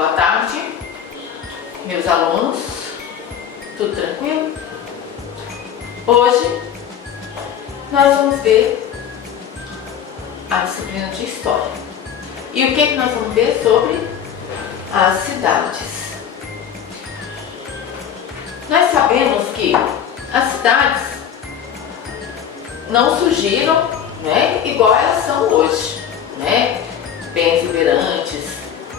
Boa tarde, meus alunos. Tudo tranquilo? Hoje nós vamos ver a disciplina de História. E o que nós vamos ver sobre as cidades? Nós sabemos que as cidades não surgiram, né, igual elas são hoje, né? Bem exuberantes,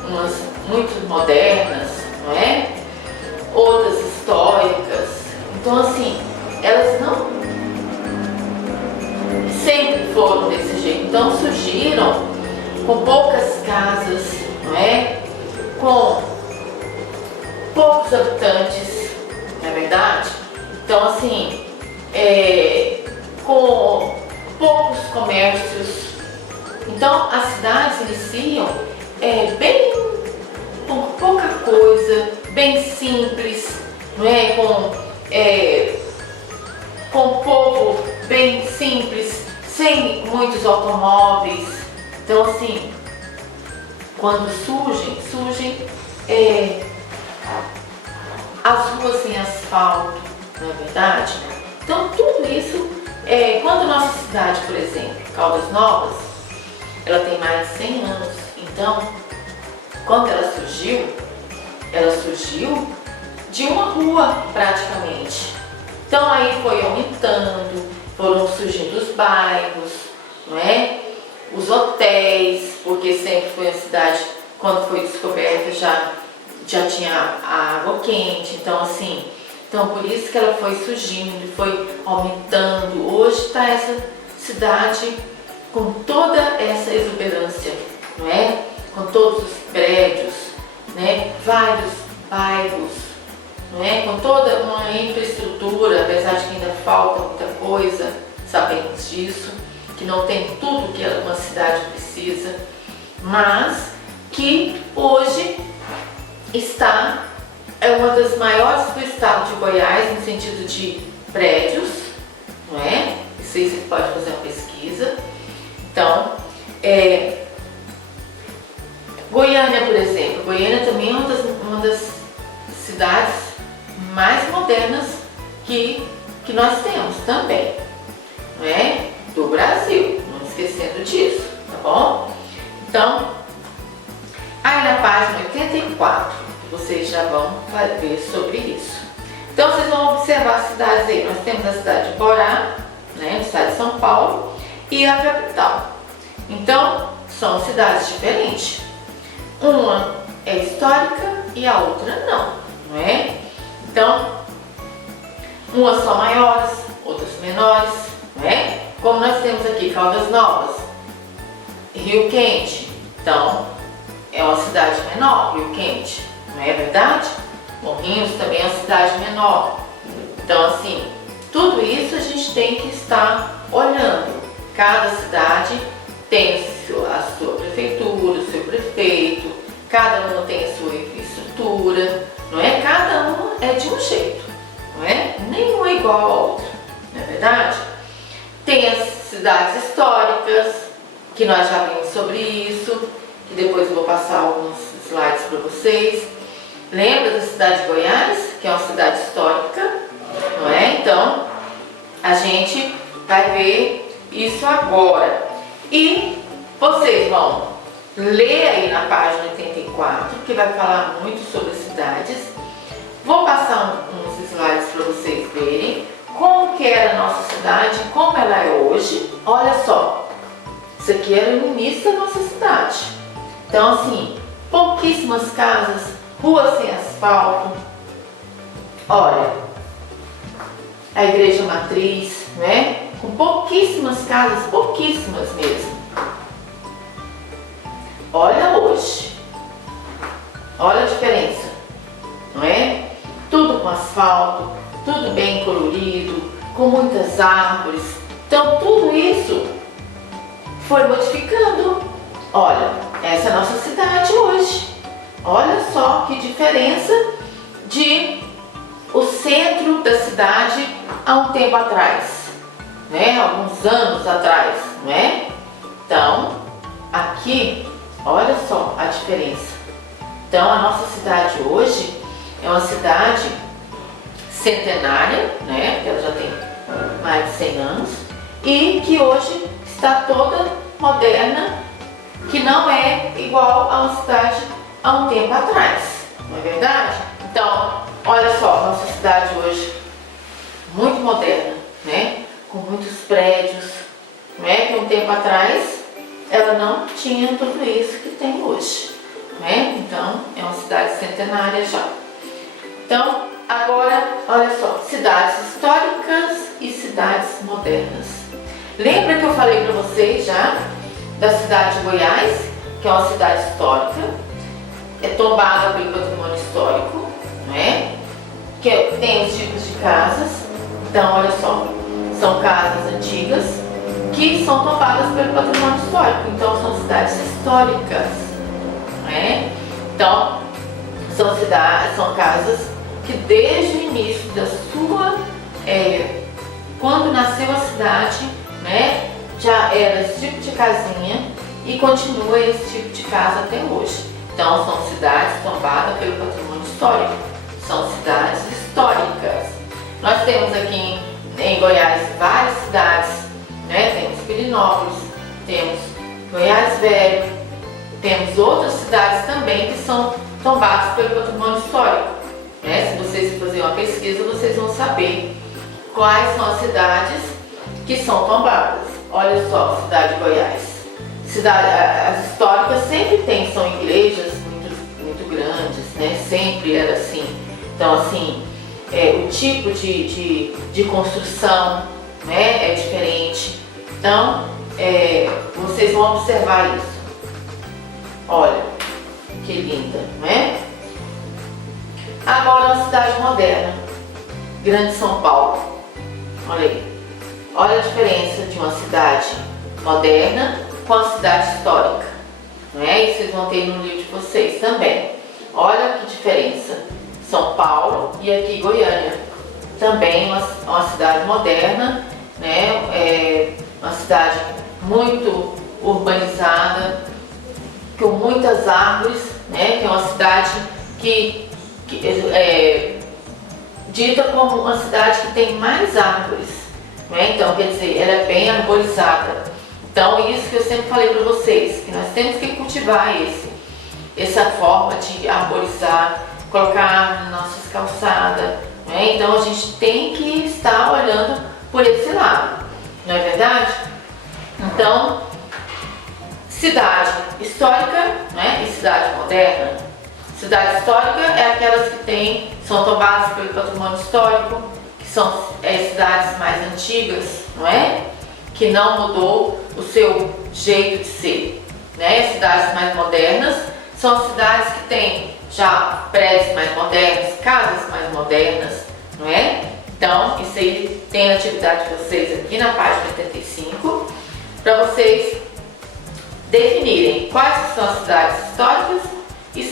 umas muito modernas, não é? Outras históricas. Então, assim, elas não sempre foram desse jeito. Então, surgiram com poucas casas, não é? Com poucos habitantes, não é verdade? Então, assim, com poucos comércios. Então, as cidades iniciam bem com pouca coisa, bem simples, não é? Com um povo bem simples, sem muitos automóveis. Então, assim, quando surgem as ruas sem asfalto, não é verdade? Então, tudo isso, quando nossa cidade, por exemplo, Caldas Novas, ela tem mais de 100 anos. Então, quando ela surgiu de uma rua praticamente. Então aí foi aumentando, foram surgindo os bairros, não é? Os hotéis, porque sempre foi a cidade, quando foi descoberta já tinha água quente. Então, assim, por isso que ela foi surgindo, foi aumentando. Hoje está essa cidade com toda essa exuberância, não é? Com todos os prédios, né? Vários bairros, não é? Com toda uma infraestrutura, apesar de que ainda falta muita coisa, sabemos disso, que não tem tudo que uma cidade precisa, mas que hoje é uma das maiores do estado de Goiás no sentido de prédios, não é? Isso aí você pode fazer uma pesquisa. Então, Goiânia, por exemplo, Goiânia também é uma das cidades mais modernas que nós temos também, não é? Do Brasil, não esquecendo disso, tá bom? Então, aí na página 84, vocês já vão ver sobre isso. Então, vocês vão observar as cidades aí. Nós temos a cidade de Borá, né, no estado de São Paulo, e a capital. Então, são cidades diferentes. Uma é histórica e a outra não é? Então, umas são maiores, outras menores, não é? Como nós temos aqui Caldas Novas, Rio Quente. Então, é uma cidade menor, Rio Quente, não é verdade? Morrinhos também é uma cidade menor. Então, assim, tudo isso a gente tem que estar olhando. Cada cidade tem a sua prefeitura, o seu prefeito, cada uma tem a sua infraestrutura, não é? Cada uma é de um jeito, não é? Nenhuma é igual a outra, não é verdade? Tem as cidades históricas, que nós já vimos sobre isso, que depois eu vou passar alguns slides para vocês. Lembra da cidade de Goiás, que é uma cidade histórica, não é? Então, a gente vai ver isso agora. E vocês vão ler aí na página 84, que vai falar muito sobre as cidades. Vou passar uns slides para vocês verem como que era a nossa cidade, como ela é hoje. Olha só, isso aqui era o início da nossa cidade. Então, assim, pouquíssimas casas, ruas sem asfalto. Olha, a igreja matriz, né? Com pouquíssimas casas, pouquíssimas mesmo. Olha hoje, olha a diferença, não é? Tudo com asfalto, tudo bem colorido, com muitas árvores. Então, tudo isso foi modificando. Olha, essa é a nossa cidade hoje. Olha só que diferença de o centro da cidade há um tempo atrás, né? Alguns anos atrás, não é? Então, aqui, olha só a diferença. Então a nossa cidade hoje é uma cidade centenária, né? Porque ela já tem mais de 100 anos e que hoje está toda moderna, que não é igual a uma cidade há um tempo atrás, não é verdade? Então, olha só, nossa cidade hoje muito moderna, né? Com muitos prédios, né? Que um tempo atrás ela não tinha tudo isso que tem hoje, né? Então, é uma cidade centenária já. Então, agora, olha só, cidades históricas e cidades modernas. Lembra que eu falei para vocês já da cidade de Goiás, que é uma cidade histórica, é tombada pelo patrimônio histórico, né? Que tem os tipos de casas. Então, olha só, são casas antigas que são tombadas pelo patrimônio histórico. Então, são cidades históricas, né? Então, são casas que desde o início da sua, quando nasceu a cidade, né, já era esse tipo de casinha e continua esse tipo de casa até hoje. Então são cidades tombadas pelo patrimônio histórico, são cidades históricas. Nós temos aqui em Goiás várias cidades, né? Temos Pirinópolis, temos Goiás Velho, temos outras cidades também que são tombadas pelo patrimônio histórico, né? Se vocês fizerem uma pesquisa, vocês vão saber quais são as cidades que são tombadas. Olha só, cidade de Goiás. As históricas sempre são igrejas muito grandes, né? Sempre era assim. Então, assim, o tipo de construção, né, é diferente. Então, vocês vão observar isso. Olha, que linda, né? Agora, uma cidade moderna, Grande São Paulo. Olha aí. Olha a diferença de uma cidade moderna com a cidade histórica, né? E vocês vão ter no livro de vocês também. Olha que diferença. São Paulo e aqui Goiânia. Também uma cidade moderna, né? Uma cidade muito urbanizada, com muitas árvores, né? Que é uma cidade que é dita como uma cidade que tem mais árvores, né? Então, quer dizer, ela é bem arborizada. Então, isso que eu sempre falei para vocês, que nós temos que cultivar essa forma de arborizar, colocar nas nossas calçadas, né? Então, a gente tem que estar olhando por esse lado, não é verdade? Então, cidade histórica, né? E cidade moderna. Cidade histórica é aquelas que são tombadas pelo patrimônio histórico, que são cidades mais antigas, não é? Que não mudou o seu jeito de ser, né? Cidades mais modernas são cidades que têm já prédios mais modernos, casas mais modernas, não é? Então, isso aí tem a atividade de vocês aqui na página 85, para vocês definirem quais são as cidades históricas e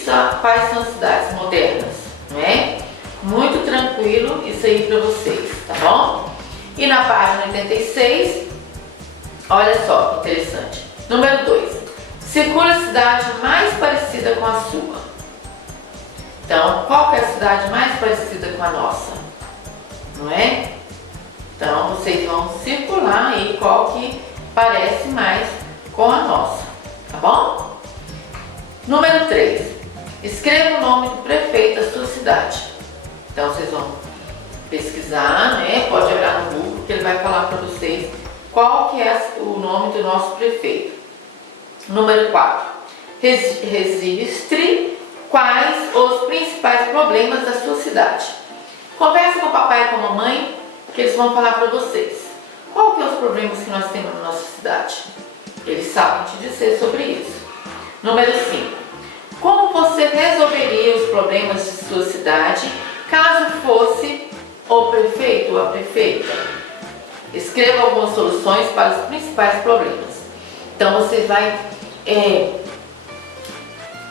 quais são as cidades modernas, não é? Muito tranquilo isso aí para vocês, tá bom? E na página 86, olha só que interessante. Número 2. Circula a cidade mais parecida com a sua. Então, qual que é a cidade mais parecida com a nossa? Não é? Então, vocês vão circular aí qual que parece mais com a nossa, tá bom? Número 3. Escreva o nome do prefeito da sua cidade. Então, vocês vão pesquisar, né? Pode olhar no Google, que ele vai falar para vocês qual que é o nome do nosso prefeito. Número 4. Registre quais os principais problemas da sua cidade. Converse com o papai e com a mamãe, que eles vão falar para vocês. Qual que é os problemas que nós temos na nossa cidade? Eles sabem te dizer sobre isso. Número 5. Como você resolveria os problemas de sua cidade caso fosse o prefeito ou a prefeita? Escreva algumas soluções para os principais problemas. Então você vai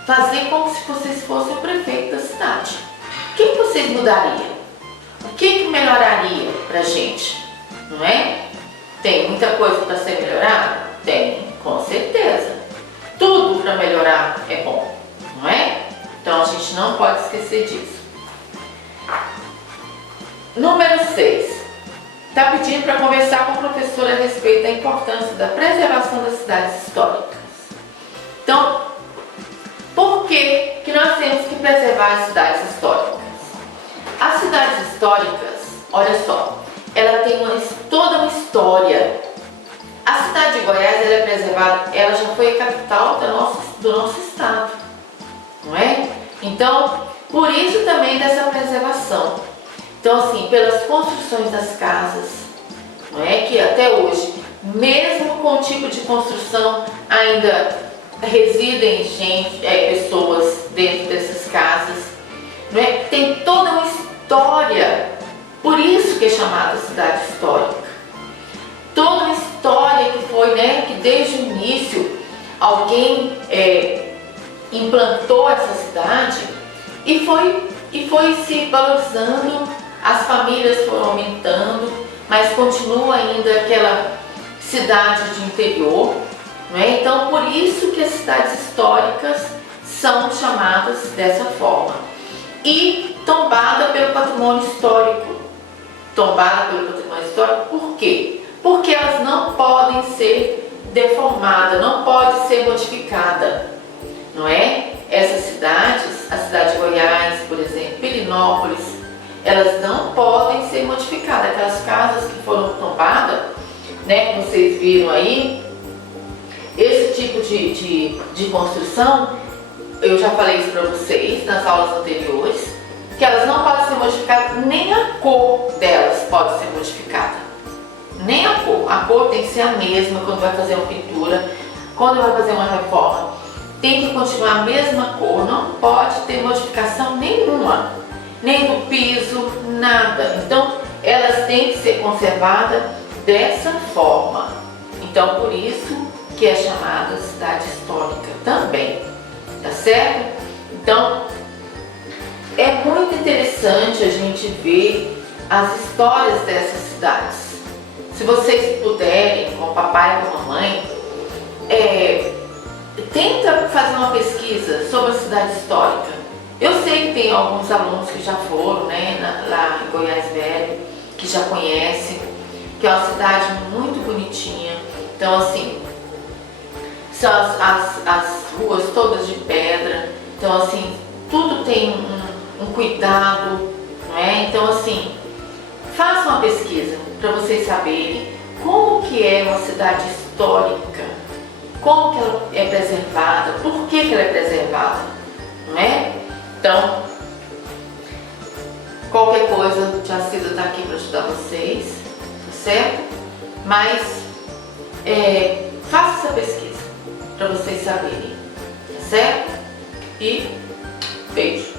fazer como se vocês fossem o prefeito da cidade. O que vocês mudariam? O que melhoraria pra gente? Não é? Tem muita coisa para ser melhorada? Tem, com certeza. Tudo para melhorar é bom, não é? Então a gente não pode esquecer disso. Número 6. Está pedindo para conversar com a professora a respeito da importância da preservação das cidades históricas. Então, por que nós temos que preservar as cidades históricas? As cidades históricas, olha só, ela tem toda uma história. A cidade de Goiás, ela é preservada, ela já foi a capital do nosso estado, não é? Então, por isso também dessa preservação. Então, assim, pelas construções das casas, não é? Que até hoje, mesmo com o tipo de construção, ainda residem pessoas dentro dessas casas, não é? Tem toda uma história, por isso que é chamada cidade histórica. Toda uma história que foi, né, que desde o início alguém implantou essa cidade e foi se valorizando, as famílias foram aumentando, mas continua ainda aquela cidade de interior, não é? Então, por isso que as cidades históricas são chamadas dessa forma. E tombada pelo patrimônio histórico. Tombada pelo patrimônio histórico, por quê? Porque elas não podem ser deformadas, não pode ser modificada, não é? Essas cidades, a cidade de Goiás, por exemplo, Pirenópolis, elas não podem ser modificadas. Aquelas casas que foram tombadas, né, que vocês viram aí, esse tipo de construção, eu já falei isso para vocês nas aulas anteriores, que elas não podem ser modificadas, nem a cor delas pode ser modificada. Nem a cor tem que ser a mesma quando vai fazer uma pintura, quando vai fazer uma reforma, tem que continuar a mesma cor, não pode ter modificação nenhuma, nem do piso, nada. Então, elas têm que ser conservadas dessa forma. Então, por isso que é chamada cidade histórica também, tá certo? Então, é muito interessante a gente ver as histórias dessas cidades. Se vocês puderem, com o papai e com a mamãe, tenta fazer uma pesquisa sobre a cidade histórica. Eu sei que tem alguns alunos que já foram, né, lá em Goiás Velho, que já conhecem, que é uma cidade muito bonitinha. Então, assim, são as ruas todas de pedra. Então, assim, tudo tem um cuidado, não é? Então, assim, faça uma pesquisa para vocês saberem como que é uma cidade histórica, como que ela é preservada, por que ela é preservada, não é? Então, qualquer coisa, a tia Cida está aqui para ajudar vocês, tá certo? Mas faça essa pesquisa para vocês saberem, tá certo? E beijo!